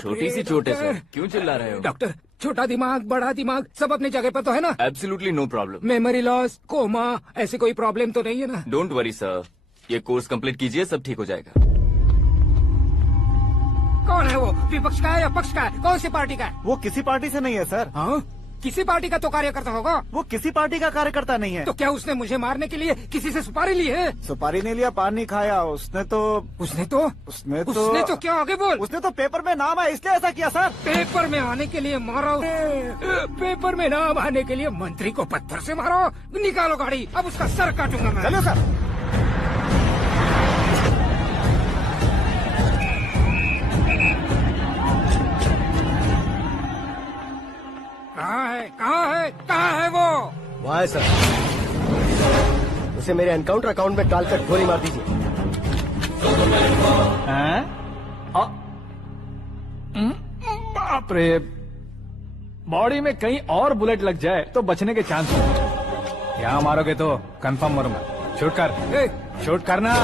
छोटी सी चोट है सर, क्यों चिल्ला रहे हो? डॉक्टर, छोटा दिमाग बड़ा दिमाग सब अपनी जगह पर तो है ना? Absolutely no problem. Memory loss, coma, ऐसी कोई प्रॉब्लम तो नहीं है ना? डोंट वरी सर, ये कोर्स कंप्लीट कीजिए, सब ठीक हो जाएगा। कौन है वो? विपक्ष का है या पक्ष का है? कौन सी पार्टी का है? वो किसी पार्टी से नहीं है सर। हाँ? किसी पार्टी का तो कार्यकर्ता होगा। वो किसी पार्टी का कार्यकर्ता नहीं है। तो क्या उसने मुझे मारने के लिए किसी से सुपारी ली है? सुपारी नहीं लिया, पान नहीं खाया। उसने तो क्या आगे बोल? उसने तो पेपर में नाम है इसलिए ऐसा किया सर। पेपर में आने के लिए मारा? पेपर में नाम आने के लिए मंत्री को पत्थर से मारो? निकालो गाड़ी, अब उसका सर काटूंगा मैं। चलो सर। कहाँ है वो? वहाँ है सर। उसे मेरे एनकाउंटर अकाउंट में डालकर गोली मार दीजिए। बाप रे, बॉडी में कहीं और बुलेट लग जाए तो बचने के चांस हो। यहाँ मारोगे तो कंफर्म मरूंगा। शूट कर, शूट करना।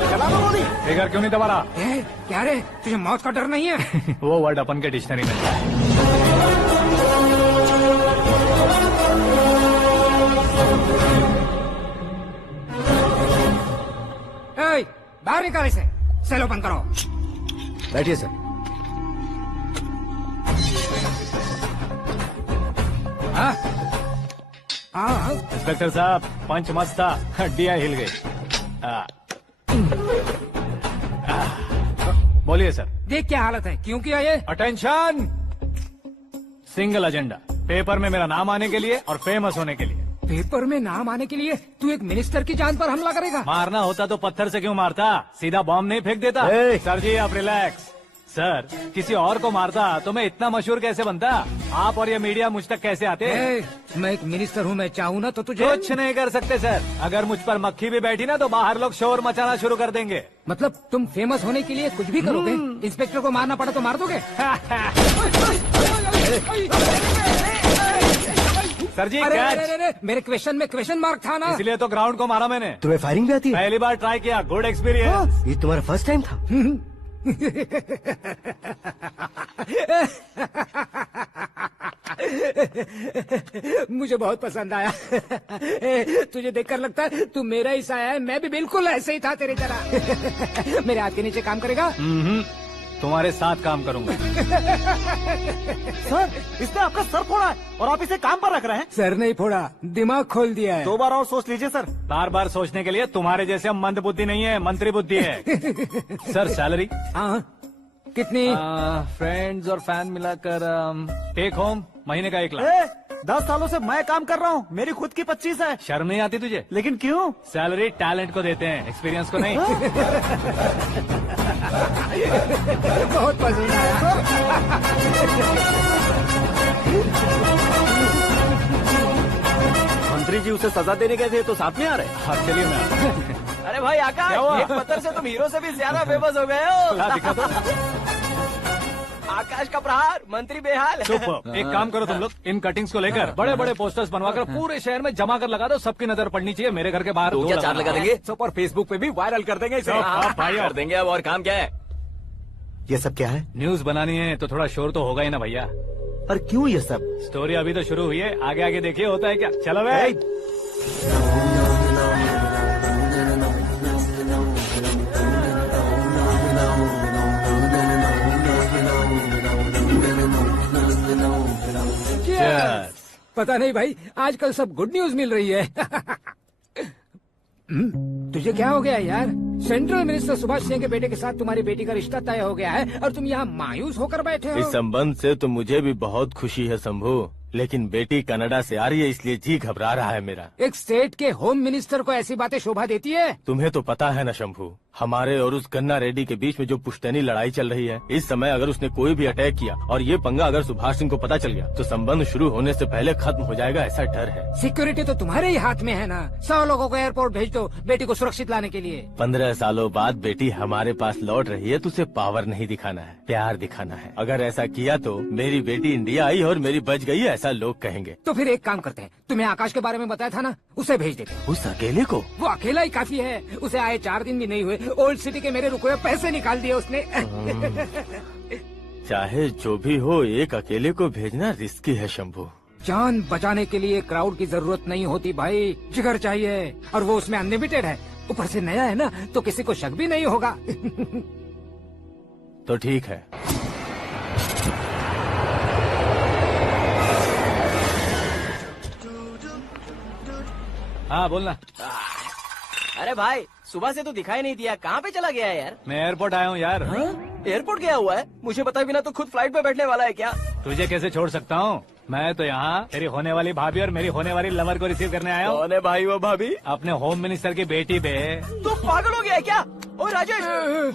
चला दो गोली। फिगर क्यों नहीं दबा रहा? क्या रे, तुझे मौत का डर नहीं है? वो वर्ड अपन के डिक्शनरी में। बाहर निकाल इसे, सेलो बंद करो। बैठिए सर। इंस्पेक्टर साहब, पंच मस्त था, हड्डियां हिल गई। बोलिए सर। देख क्या हालत है, क्यों किया ये? अटेंशन, सिंगल एजेंडा, पेपर में मेरा नाम आने के लिए और फेमस होने के लिए। पेपर में नाम आने के लिए तू एक मिनिस्टर की जान पर हमला करेगा? मारना होता तो पत्थर से क्यों मारता, सीधा बॉम्ब नहीं फेंक देता। सर जी आप रिलैक्स। सर, किसी और को मारता तो मैं इतना मशहूर कैसे बनता? आप और ये मीडिया मुझ तक कैसे आते? मैं एक मिनिस्टर हूँ, मैं चाहूँ ना तो तुझे कुछ नहीं कर सकते सर। अगर मुझ पर मक्खी भी बैठी ना तो बाहर लोग शोर मचाना शुरू कर देंगे। मतलब तुम फेमस होने के लिए कुछ भी करोगे? इंस्पेक्टर को मारना पड़ा तो मार दोगे? सर जी अरे, मेरे क्वेश्चन में क्वेश्चन मार्क था ना, इसलिए तो ग्राउंड को मारा मैंने। तुम्हें फायरिंग भी आती है? पहली बार ट्राई किया, गुड एक्सपीरियंस। ये तुम्हारा फर्स्ट टाइम था? मुझे बहुत पसंद आया। तुझे देखकर लगता है तू मेरा ही साया है। मैं भी बिल्कुल ऐसे ही था तेरी तरह। मेरे हाथ के नीचे काम करेगा? तुम्हारे साथ काम करूंगा। सर, इसने आपका सर फोड़ा है और आप इसे काम पर रख रहे हैं? सर नहीं फोड़ा, दिमाग खोल दिया है। 2 बार और सोच लीजिए सर। बार बार सोचने के लिए तुम्हारे जैसे मंद बुद्धि नहीं है, मंत्री बुद्धि है। Sir salary? हाँ, कितनी? फ्रेंड्स और फैन मिलाकर टेक होम महीने का 1 लाख। 10 सालों से मैं काम कर रहा हूँ, मेरी खुद की 25 है। शर्म नहीं आती तुझे? लेकिन क्यों? सैलरी टैलेंट को देते हैं, एक्सपीरियंस को नहीं। बहुत पसंद आया। मंत्री जी उसे सजा देने गए थे तो साथ में आ रहे? हाँ चलिए मैं। अरे भाई आकाश, एक पत्थर से तुम हीरो से भी ज्यादा फेमस हो गए हो। दिखा तो। आकाश का प्रहार, मंत्री बेहाल। सुपर। एक काम करो तुम लोग, इन कटिंग्स को लेकर बड़े बड़े पोस्टर्स बनवाकर पूरे शहर में जमा कर लगा दो। सबकी नजर पड़नी चाहिए मेरे घर के बाहर। तो क्या 4 लगा देंगे? और फेसबुक पे भी वायरल कर देंगे इसे। भाई कर देंगे। अब और काम क्या है? ये सब क्या है? न्यूज बनानी है तो थोड़ा शोर तो होगा ही ना भैया। और क्यों ये सब? स्टोरी अभी तो शुरू हुई है, आगे आगे देखिए होता है क्या। चलो भाई। पता नहीं भाई, आजकल सब गुड न्यूज मिल रही है। तुझे क्या हो गया यार? सेंट्रल मिनिस्टर सुभाष सिंह के बेटे के साथ तुम्हारी बेटी का रिश्ता तय हो गया है और तुम यहाँ मायूस होकर बैठे हो। इस संबंध से तो मुझे भी बहुत खुशी है शंभू, लेकिन बेटी कनाडा से आ रही है इसलिए जी घबरा रहा है मेरा। एक स्टेट के होम मिनिस्टर को ऐसी बातें शोभा देती है? तुम्हें तो पता है ना शंभू, हमारे और उस गन्ना रेड्डी के बीच में जो पुश्तैनी लड़ाई चल रही है। इस समय अगर उसने कोई भी अटैक किया और ये पंगा अगर सुभाष सिंह को पता चल गया तो संबंध शुरू होने से पहले खत्म हो जाएगा, ऐसा डर है। सिक्योरिटी तो तुम्हारे ही हाथ में है ना। 100 लोगों को एयरपोर्ट भेज दो बेटी को सुरक्षित लाने के लिए। 15 सालों बाद बेटी हमारे पास लौट रही है तो उसे पावर नहीं दिखाना है, प्यार दिखाना है। अगर ऐसा किया तो मेरी बेटी इंडिया आई और मेरी बच गई, ऐसा लोग कहेंगे। तो फिर एक काम करते हैं, तुम्हें आकाश के बारे में बताया था ना, उसे भेज देते हैं। उस अकेले को? वो अकेला ही काफी है। उसे आए 4 दिन भी नहीं हुए ओल्ड सिटी के मेरे रुके हुए पैसे निकाल दिए उसने। चाहे जो भी हो, एक अकेले को भेजना रिस्की है शंभू। जान बचाने के लिए क्राउड की जरूरत नहीं होती भाई, जिगर चाहिए, और वो उसमें अनलिमिटेड है। ऊपर से नया है ना, तो किसी को शक भी नहीं होगा। तो ठीक है। हाँ बोलना। अरे भाई, सुबह से तो दिखाई नहीं दिया, कहाँ पे चला गया है यार? मैं एयरपोर्ट आया हूँ यार। एयरपोर्ट गया हुआ है? मुझे बताए बिना तो खुद फ्लाइट पे बैठने वाला है क्या? तुझे कैसे छोड़ सकता हूँ? मैं तो यहाँ तेरी होने वाली भाभी और मेरी होने वाली लवर को रिसीव करने आया हूँ। कौन है भाई वो भाभी? अपने होम मिनिस्टर की बेटी पे। तो पागल हो गया है क्या? ओए राजेश,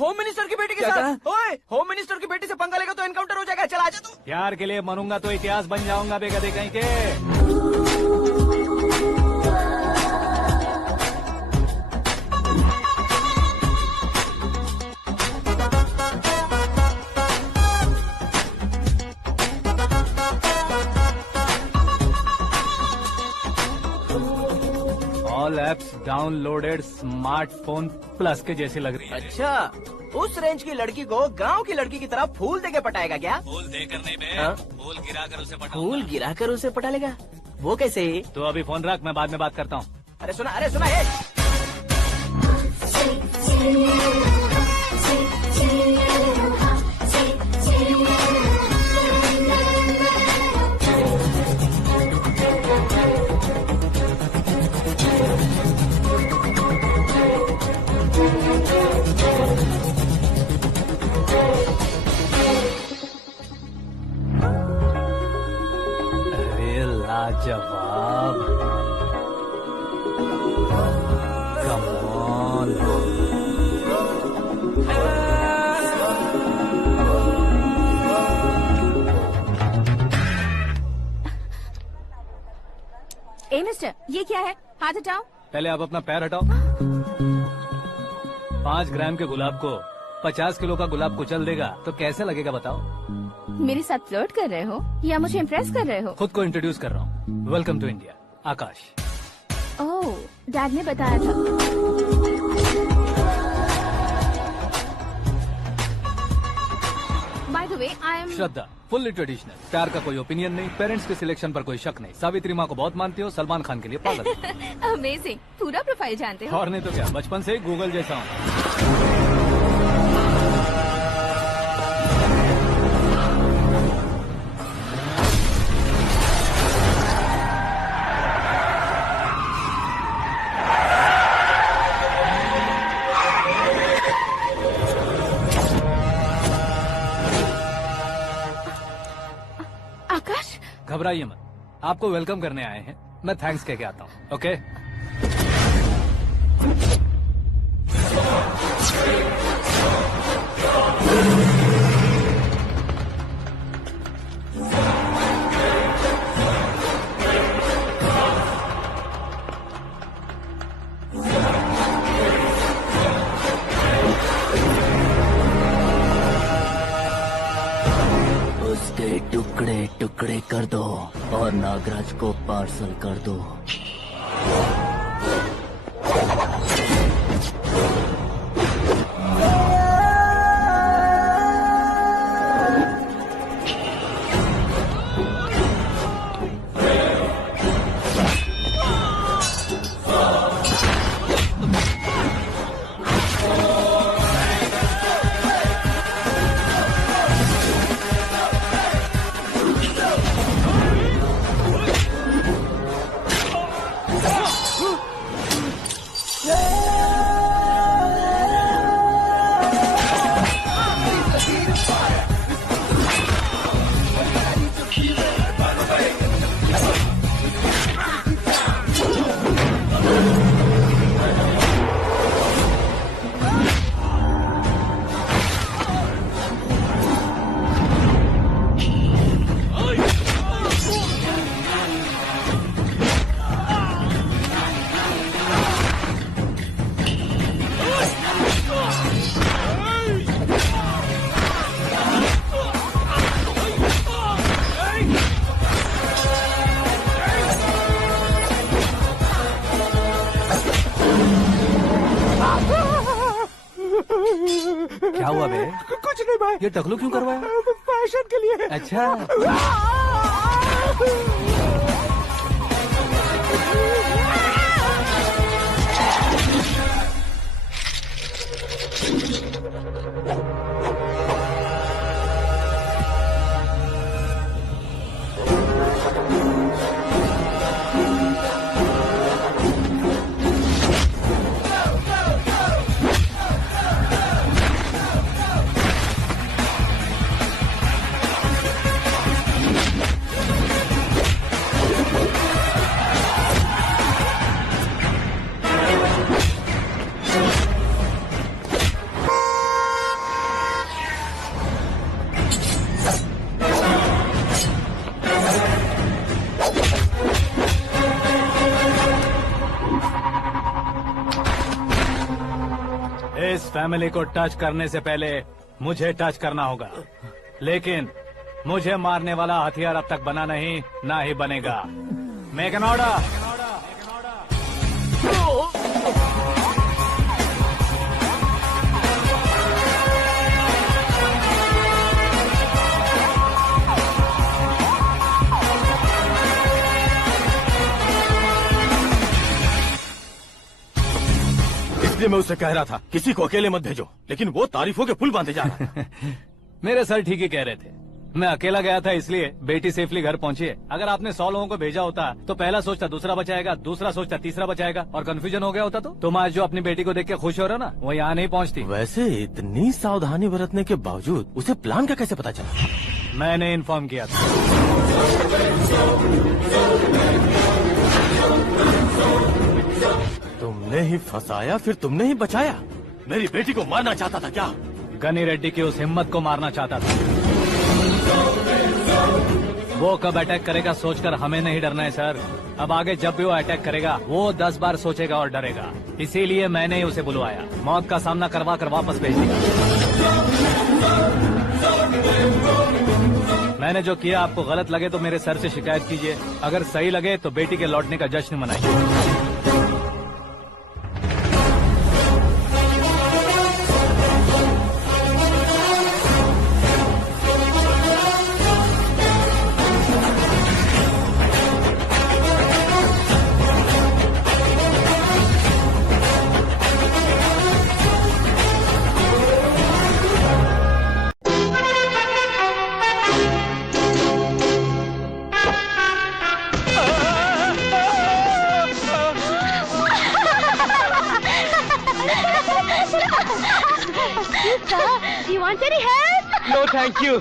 होम मिनिस्टर की बेटी के साथ? ओए, होम मिनिस्टर की बेटी से पंगा लेगा तो एनकाउंटर हो जाएगा। चल आजा तू। प्यार के लिए मरूंगा तो इतिहास बन जाऊंगा बेगदे कहीं के। All apps downloaded smartphone plus के जैसी लग रही है। अच्छा, उस रेंज की लड़की को गांव की लड़की की तरह फूल देके पटाएगा क्या? फूल देकर नहीं बे, हाँ? फूल गिरा कर उसे पटा। फूल गिरा कर उसे पटा लेगा? वो कैसे? तो अभी फोन रख, मैं बाद में बात करता हूँ। अरे सुना ये। अरे लाजवाब, कम ऑन। ए मिस्टर, ये क्या है? हाथ हटाओ। पहले आप अपना पैर हटाओ। 5 ग्राम के गुलाब को 50 किलो का गुलाब कुचल देगा तो कैसे लगेगा बताओ? मेरे साथ फ्लर्ट कर रहे हो या मुझे इम्प्रेस कर रहे हो? खुद को इंट्रोड्यूस कर रहा हूँ। Welcome to India, Akash. Oh, dad ने बताया था। By the way, I am Shraddha, fully traditional. प्यार का कोई ओपिनियन नहीं, पेरेंट्स के सिलेक्शन पर कोई शक नहीं। सावित्री माँ को बहुत मानती हो, सलमान खान के लिए पागल। अमेजिंग, पूरा प्रोफाइल जानते हो। और नहीं तो क्या, बचपन से ही गूगल जैसा हूँ। आकाश, घबराइए मत, आपको वेलकम करने आए हैं। मैं थैंक्स कह के आता हूँ। ओके? उसके टुकड़े टुकड़े कर दो और नागराज को पार्सल कर दो। क्या हुआ बे? कुछ नहीं भाई, ये टकलू क्यों करवाया? फैशन के लिए। अच्छा, इस फैमिली को टच करने से पहले मुझे टच करना होगा, लेकिन मुझे मारने वाला हथियार अब तक बना नहीं, ना ही बनेगा। Make an order. इसलिए मैं उससे कह रहा था किसी को अकेले मत भेजो, लेकिन वो तारीफों के पुल बांधे जा रहा है। मेरे सर ठीक ही कह रहे थे। मैं अकेला गया था इसलिए बेटी सेफली घर पहुंची है। अगर आपने 100 लोगों को भेजा होता तो पहला सोचता दूसरा बचाएगा, दूसरा सोचता तीसरा बचाएगा, और कंफ्यूजन हो गया होता तो तुम आज जो अपनी बेटी को देख के खुश हो रहे हो ना, वो यहाँ नहीं पहुँचती। वैसे इतनी सावधानी बरतने के बावजूद उसे प्लान का कैसे पता चला? मैंने इन्फॉर्म किया था। तुमने ही फंसाया, फिर तुमने ही बचाया। मेरी बेटी को मारना चाहता था क्या? गनी रेड्डी की उस हिम्मत को मारना चाहता था। वो कब अटैक करेगा सोचकर हमें नहीं डरना है सर। अब आगे जब भी वो अटैक करेगा वो 10 बार सोचेगा और डरेगा। इसीलिए मैंने ही उसे बुलवाया, मौत का सामना करवा कर वापस भेज दिया। मैंने जो किया आपको गलत लगे तो मेरे सर से शिकायत कीजिए, अगर सही लगे तो बेटी के लौटने का जश्न मनाइए। Do you want any help? No, thank you.